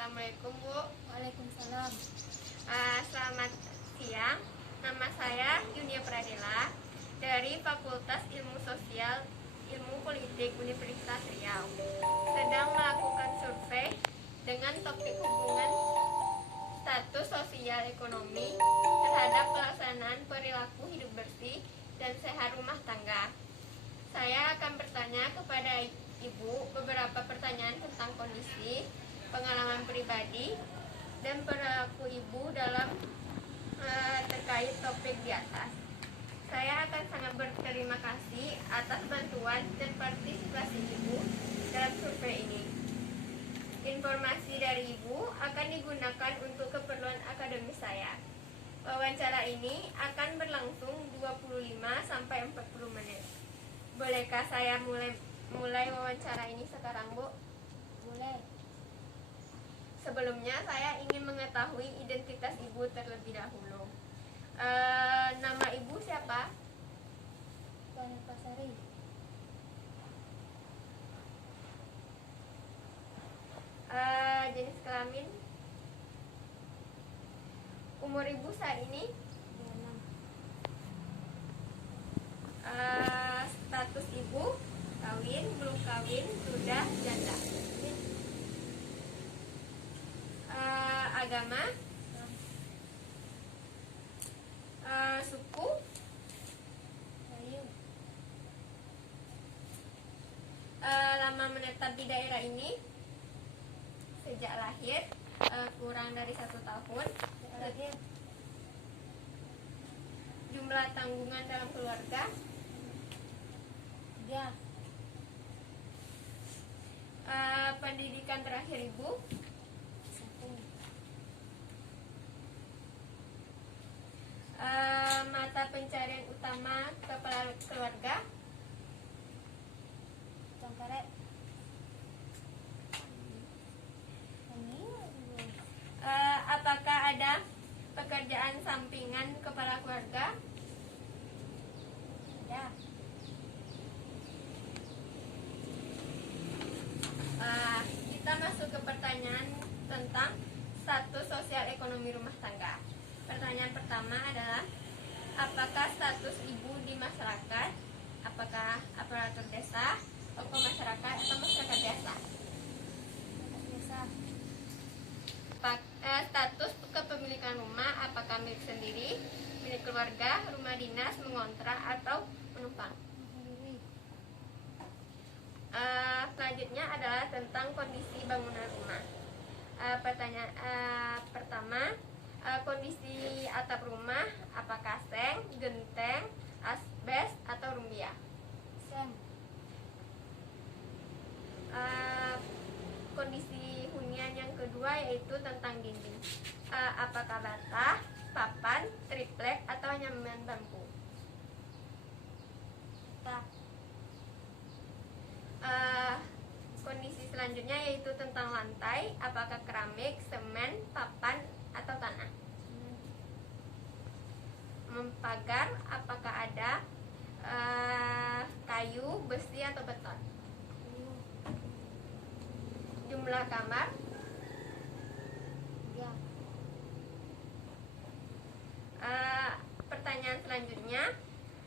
Assalamualaikum Bu. Waalaikumsalam. Selamat siang. Nama saya Yunia Pradela dari Fakultas Ilmu Sosial Ilmu Politik Universitas Riau. Sedang melakukan survei dengan topik hubungan status sosial ekonomi terhadap pelaksanaan perilaku hidup bersih dan sehat rumah tangga. Saya akan bertanya kepada Ibu beberapa pertanyaan tentang kondisi, pengalaman pribadi, dan perilaku Ibu dalam terkait topik di atas. Saya akan sangat berterima kasih atas bantuan dan partisipasi Ibu dalam survei ini. Informasi dari Ibu akan digunakan untuk keperluan akademis saya. Wawancara ini akan berlangsung 25 sampai 40 menit. Bolehkah saya mulai wawancara ini sekarang, Bu? Boleh. Sebelumnya saya ingin mengetahui identitas Ibu terlebih dahulu. Nama Ibu siapa? Tanya Pasari. Jenis kelamin? Umur Ibu saat ini? 26. Status Ibu? Kawin, belum kawin, sudah, janda. Agama? Suku? Melayu. Lama menetap di daerah ini? Sejak lahir? Kurang dari 1 tahun. Lahir. Jumlah tanggungan dalam keluarga? 3. Pendidikan terakhir Ibu? 1. Mata pencarian utama kepala keluarga? Congkaret. Apakah ada pekerjaan sampingan kepala keluarga? Ada. Kita masuk ke pertanyaan tentang status sosial ekonomi rumah tangga. Pertanyaan pertama adalah, apakah status Ibu di masyarakat? Apakah aparatur desa, tokoh masyarakat, atau masyarakat biasa? Biasa. Status kepemilikan rumah, apakah milik sendiri, milik keluarga, rumah dinas, mengontrak, atau menumpang? Sendiri. Selanjutnya adalah tentang kondisi bangunan rumah. Pertanyaan pertama, kondisi atap rumah, apakah seng, genteng, asbes, atau rumbia? Seng. Kondisi hunian yang kedua yaitu tentang dinding, apakah bata, papan, triplek, atau nyaman bambu? Tak. Kondisi selanjutnya yaitu tentang lantai, apakah keramik, semen, papan, atau tanah? Pagar, apakah ada kayu, besi, atau beton? Jumlah kamar? 3. Pertanyaan selanjutnya,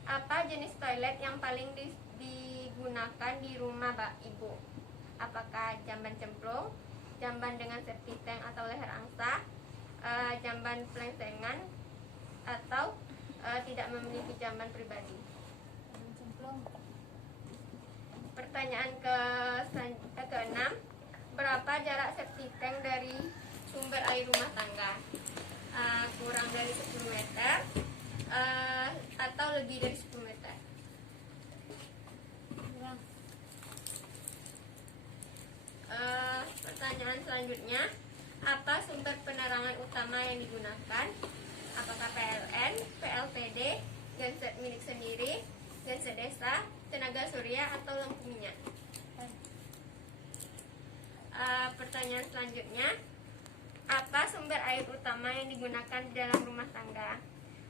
apa jenis toilet yang paling digunakan di rumah Ibu? Apakah jamban cemplung, jamban dengan septic tank atau leher angsa, jamban pelengsengan, atau tidak memiliki jamban pribadi? Cemplung. Pertanyaan ke-6, berapa jarak septic tank dari sumber air rumah tangga? Kurang dari 10 meter atau lebih dari 10 meter? Kurang. Pertanyaan selanjutnya, apa sumber penerangan utama yang digunakan? Apakah PLN, PLTD, genset milik sendiri, genset desa, tenaga surya, atau lampu minyak? Pertanyaan selanjutnya, apa sumber air utama yang digunakan di dalam rumah tangga?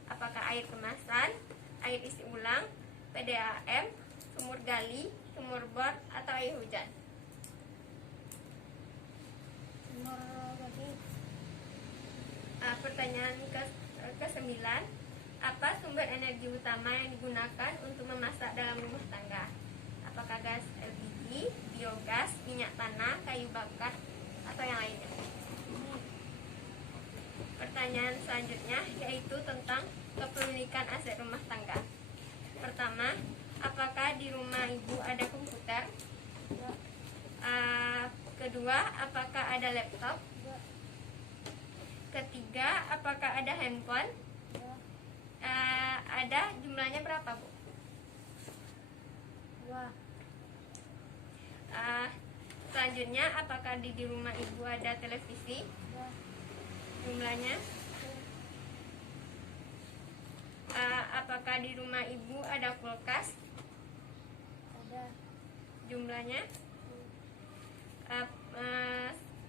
Apakah air kemasan, air isi ulang, PDAM, sumur gali, sumur bor, atau air hujan? Sumur Pertanyaan ke-9, apa sumber energi utama yang digunakan untuk memasak dalam rumah tangga? Apakah gas LPG, biogas, minyak tanah, kayu bakar, atau yang lainnya? Pertanyaan selanjutnya yaitu tentang kepemilikan aset rumah tangga. Pertama, apakah di rumah ibu ada komputer? Kedua, apakah ada laptop? Ketiga, apakah ada handphone? Ada, jumlahnya berapa, Bu? Selanjutnya, apakah di rumah ibu ada televisi? Jumlahnya. Apakah di rumah ibu ada kulkas? Jumlahnya.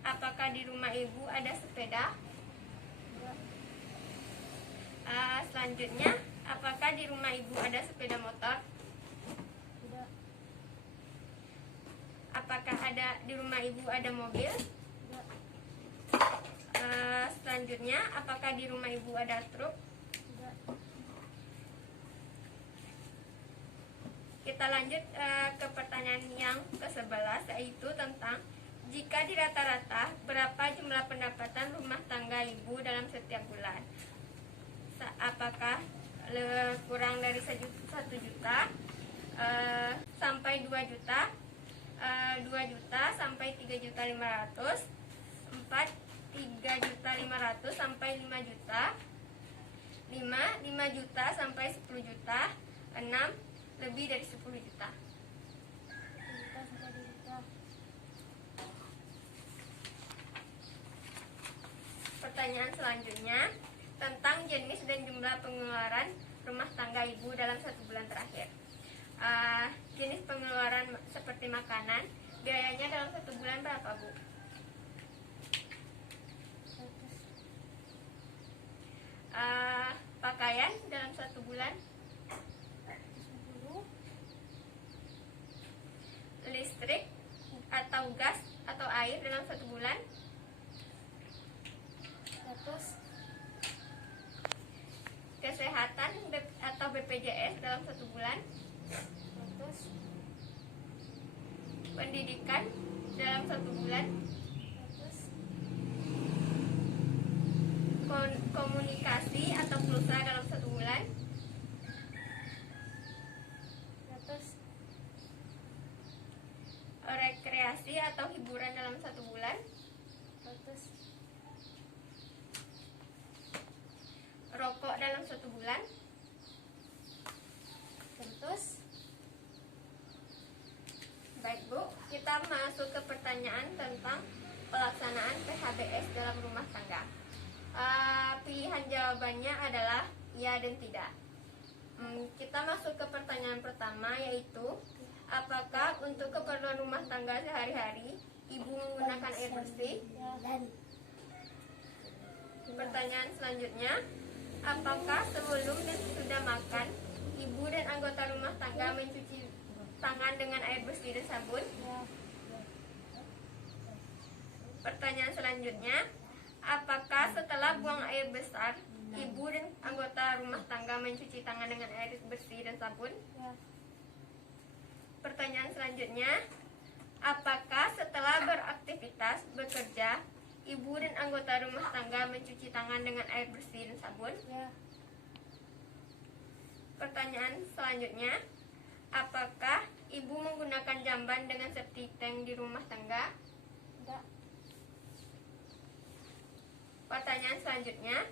Apakah di rumah ibu ada sepeda? Selanjutnya, apakah di rumah ibu ada sepeda motor? Apakah ada di rumah ibu ada mobil? Selanjutnya, apakah di rumah ibu ada truk? Kita lanjut ke pertanyaan yang ke-11, yaitu tentang jika di rata-rata berapa jumlah pendapatan rumah tangga ibu dalam setiap bulan? Apakah kurang dari 1 juta sampai 2 juta, 2 juta sampai 3.500.000, 4 3.500.000 sampai 5 juta, 5 juta sampai 10 juta, 6 lebih dari 10 juta. Pertanyaan selanjutnya tentang jenis dan jumlah pengeluaran rumah tangga ibu dalam 1 bulan terakhir. Jenis pengeluaran seperti makanan, biayanya dalam 1 bulan berapa, Bu? Pakaian dalam 1 bulan, listrik atau gas atau air dalam 1 bulan, kesehatan atau BPJS dalam 1 bulan, pendidikan dalam 1 bulan, komunikasi atau pulsa dalam 1 bulan, rekreasi atau hiburan dalam 1 bulan, rokok dalam 1 bulan. Baik, Bu, kita masuk ke pertanyaan tentang pelaksanaan PHBS dalam rumah tangga. Pilihan jawabannya adalah ya dan tidak. Kita masuk ke pertanyaan pertama, yaitu apakah untuk keperluan rumah tangga sehari-hari ibu menggunakan air bersih? Pertanyaan selanjutnya, apakah sebelum dan sesudah makan ibu dan anggota rumah tangga mencuci tangan dengan air bersih dan sabun? Pertanyaan selanjutnya, apakah setelah buang air besar ibu dan anggota rumah tangga mencuci tangan dengan air bersih dan sabun? Pertanyaan selanjutnya, apakah setelah beraktivitas bekerja ibu dan anggota rumah tangga mencuci tangan dengan air bersih dan sabun? Pertanyaan selanjutnya, apakah ibu menggunakan jamban dengan septic tank di rumah tangga? Pertanyaan selanjutnya,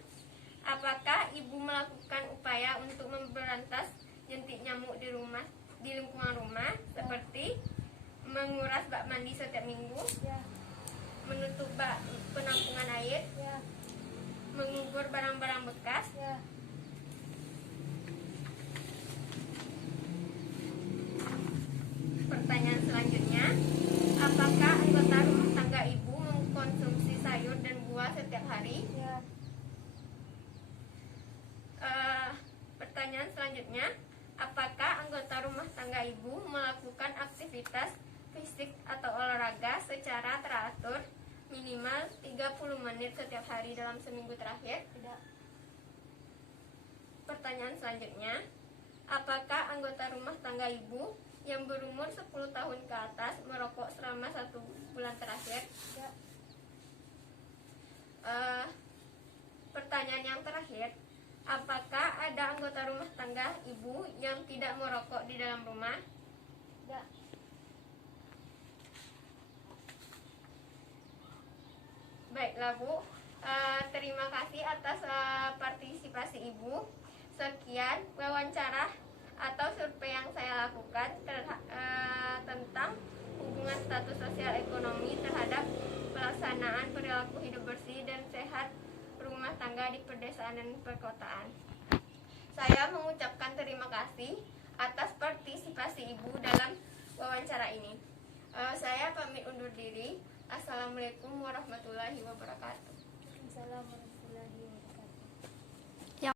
apakah ibu melakukan upaya untuk memberantas jentik nyamuk di lingkungan rumah, seperti menguras bak mandi setiap minggu, menutup bak penampungan air, mengubur barang-barang bekas? Pertanyaan selanjutnya, apakah anggota rumah tangga ibu mengkonsumsi sayur dan buah setiap hari? Pertanyaan selanjutnya, apakah anggota rumah tangga ibu melakukan aktivitas fisik atau olahraga secara teratur minimal 30 menit setiap hari dalam seminggu terakhir? Tidak. Pertanyaan selanjutnya, apakah anggota rumah tangga ibu yang berumur 10 tahun ke atas merokok selama 1 bulan terakhir? Tidak. Pertanyaan yang terakhir, apakah ada anggota rumah tangga ibu yang tidak merokok di dalam rumah? Tidak. Baiklah Bu, terima kasih atas partisipasi Ibu. Sekian wawancara atau survei yang saya lakukan tentang hubungan status sosial ekonomi terhadap pelaksanaan perilaku hidup bersih dan sehat rumah tangga di pedesaan dan perkotaan. Saya mengucapkan terima kasih atas partisipasi Ibu dalam wawancara ini. Saya pamit undur diri. Assalamualaikum warahmatullahi wabarakatuh. Assalamualaikum.